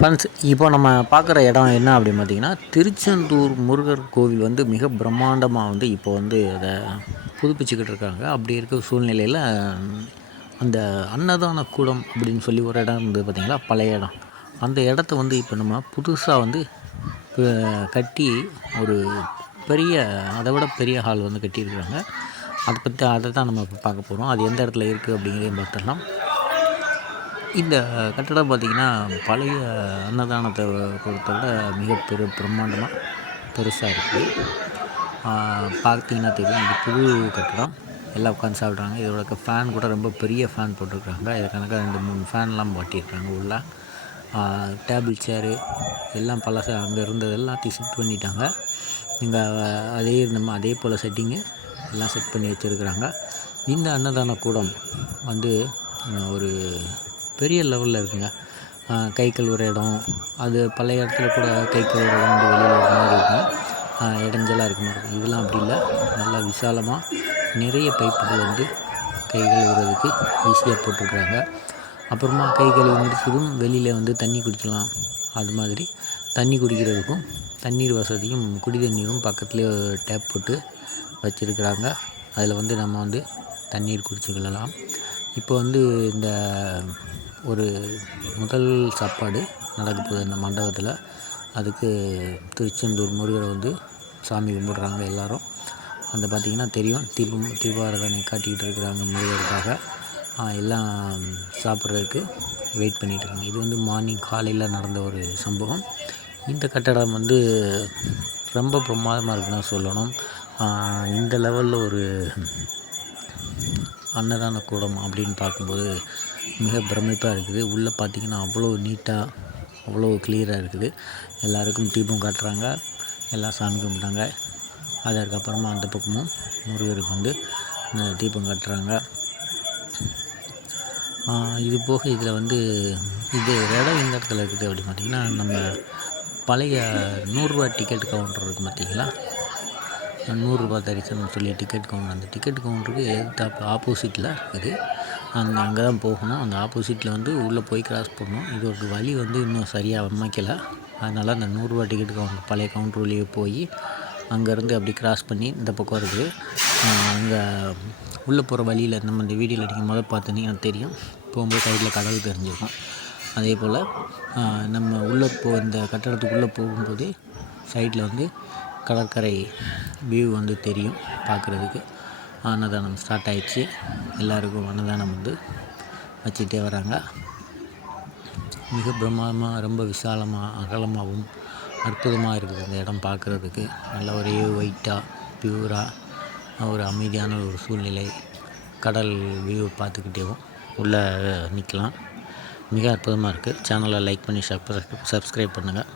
Friends இப்போ நம்ம பார்க்குற இடம் என்ன அப்படின்னு பார்த்தீங்கன்னா திருச்செந்தூர் முருகர் கோவில் வந்து மிக பிரம்மாண்டமாக வந்து இப்போ வந்து அதை புதுப்பிச்சுக்கிட்டு இருக்காங்க. அப்படி இருக்க சூழ்நிலையில் அந்த அன்னதான கூடம் அப்படின்னு சொல்லி ஒரு இடம் இருந்தது பார்த்திங்களா? பழைய இடம். அந்த இடத்த வந்து இப்போ நம்ம புதுசாக வந்து கட்டி ஒரு பெரிய அதை விட பெரிய ஹால் வந்து கட்டியிருக்கிறாங்க. அதை பற்றி அதை தான் நம்ம இப்போ பார்க்க போகிறோம் அது எந்த இடத்துல இருக்குது அப்படிங்கிறதையும் பார்த்துடலாம். இந்த கட்டடம் பார்த்திங்கன்னா பழைய அன்னதானத்தை பொறுத்த விட மிக பெரு பிரம்மாண்டமாக பெருசாக இருக்குது. பார்த்தீங்கன்னா தெரியும் இது புது கட்டடம். எல்லாம் உட்காந்து சாப்பிட்றாங்க. இதோட ஃபேன் கூட ரொம்ப பெரிய ஃபேன் போட்டிருக்காங்க. இதுக்கணக்காக ரெண்டு மூணு ஃபேன்லாம் மாட்டியிருக்காங்க உள்ள. டேபிள் சேரு எல்லாம் பழச அங்கே இருந்தது எல்லாத்தையும் ஷிஃப்ட் பண்ணிட்டாங்க. இங்கே அதே நம்ம அதே போல் செட்டிங்கு எல்லாம் செட் பண்ணி வச்சுருக்குறாங்க. இந்த அன்னதான கூடம் வந்து ஒரு பெரிய லெவலில் இருக்குங்க. கை கழுவுற இடம் அது பழைய இடத்துல கூட கை கழுவுற இடம் வந்து வெளியில் ஒரு மாதிரி இருக்கும். இடைஞ்சலாக இருக்க மாதிரி இருக்கும். இதெல்லாம் அப்படி இல்லை. நல்லா விசாலமாக நிறைய பைப்புகள் வந்து கை கழுவுறதுக்கு ஈஸியாக போட்டிருக்குறாங்க. அப்புறமா கை கழுவி முடிச்சதும் வெளியில் வந்து தண்ணி குடிக்கலாம். அது மாதிரி தண்ணி குடிக்கிறதுக்கும் தண்ணீர் வசதியும் குடி தண்ணீரும் பக்கத்துலேயே டேப் போட்டு வச்சுருக்குறாங்க. அதில் வந்து நம்ம வந்து தண்ணீர் குடிச்சுக்கொள்ளலாம். இப்போ வந்து இந்த ஒரு முதல் சாப்பாடு நடக்க போகுது அந்த மண்டபத்தில். அதுக்கு திருச்செந்தூர் முருகரை வந்து சாமி கும்பிட்றாங்க எல்லோரும். அந்த பார்த்திங்கன்னா தெரியும். தீபம் தீபாராதனை காட்டிக்கிட்டு இருக்கிறாங்க முருகருக்காக. எல்லாம் சாப்பிட்றதுக்கு வெயிட் பண்ணிகிட்ருக்காங்க இது வந்து மார்னிங் காலையில் நடந்த ஒரு சம்பவம். இந்த கட்டடம் வந்து ரொம்ப பிரமாதமாக இருக்குன்னு சொல்லணும். இந்த லெவலில் ஒரு அன்னதான கூடம் அப்படின்னு பார்க்கும்போது மிக பிரமிப்பாக இருக்குது. உள்ளே பார்த்திங்கன்னா அவ்வளோ நீட்டாக அவ்வளோ கிளியராக இருக்குது. எல்லாருக்கும் தீபம் காட்டுறாங்க. எல்லாம் சாமி கும்பிட்டாங்க. அதற்கப்புறமா அந்த பக்கமும் முருகருக்கு வந்து தீபம் காட்டுறாங்க. இது போக இதில் வந்து இது இடம் எந்த இடத்துல இருக்குது அப்படின்னு பார்த்திங்கன்னா நம்ம பழைய நூறுரூவா டிக்கெட் கவுண்டர் இருக்குது பார்த்திங்களா நூறுரூபா தரிசனம் சொல்லி டிக்கெட் கவுண்டர் அந்த டிக்கெட் கவுண்டருக்கு எதிர்த்தாப்பு ஆப்போசிட்டில் இருக்குது. அந்த அங்கே தான் போகணும். அந்த ஆப்போசிட்டில் வந்து உள்ளே போய் கிராஸ் பண்ணணும். இது ஒரு வழி வந்து இன்னும் சரியாக அமைக்கலை. அதனால் அந்த நூறுரூவா டிக்கெட் கவுண்டர் பழைய கவுண்டர் வழியே போய் அங்கேருந்து அப்படி கிராஸ் பண்ணி இந்த பக்கம் இருக்குது அங்கே உள்ளே போகிற வழியில் நம்ம இந்த வீடியோவில் நீங்கள் முதல் பார்த்தீங்கன்னா தெரியும். போகும்போது சைடில் கடல் தெரிஞ்சிருக்கும். அதே போல் நம்ம உள்ளே போ இந்த கட்டடத்துக்குள்ளே போகும்போது சைடில் வந்து கடற்கரை வியூ வந்து தெரியும் பார்க்குறதுக்கு. அன்னதானம் ஸ்டார்ட் ஆகிடுச்சு எல்லாருக்கும் அன்னதானம் வந்து வச்சுக்கிட்டே வராங்க. மிக பிரம்மாண்டமாக ரொம்ப விசாலமாக அகலமாகவும் அற்புதமாக இருக்குது அந்த இடம் பார்க்குறதுக்கு. நல்ல ஒரே ஒயிட்டாக ப்யூராக ஒரு அமைதியான ஒரு சூழ்நிலை. கடல் வியூ பார்த்துக்கிட்டேவும் உள்ளே நிற்கலாம் மிக அற்புதமாக இருக்குது சேனலை லைக் பண்ணி சப்ஸ்கிரைப் பண்ணுங்கள்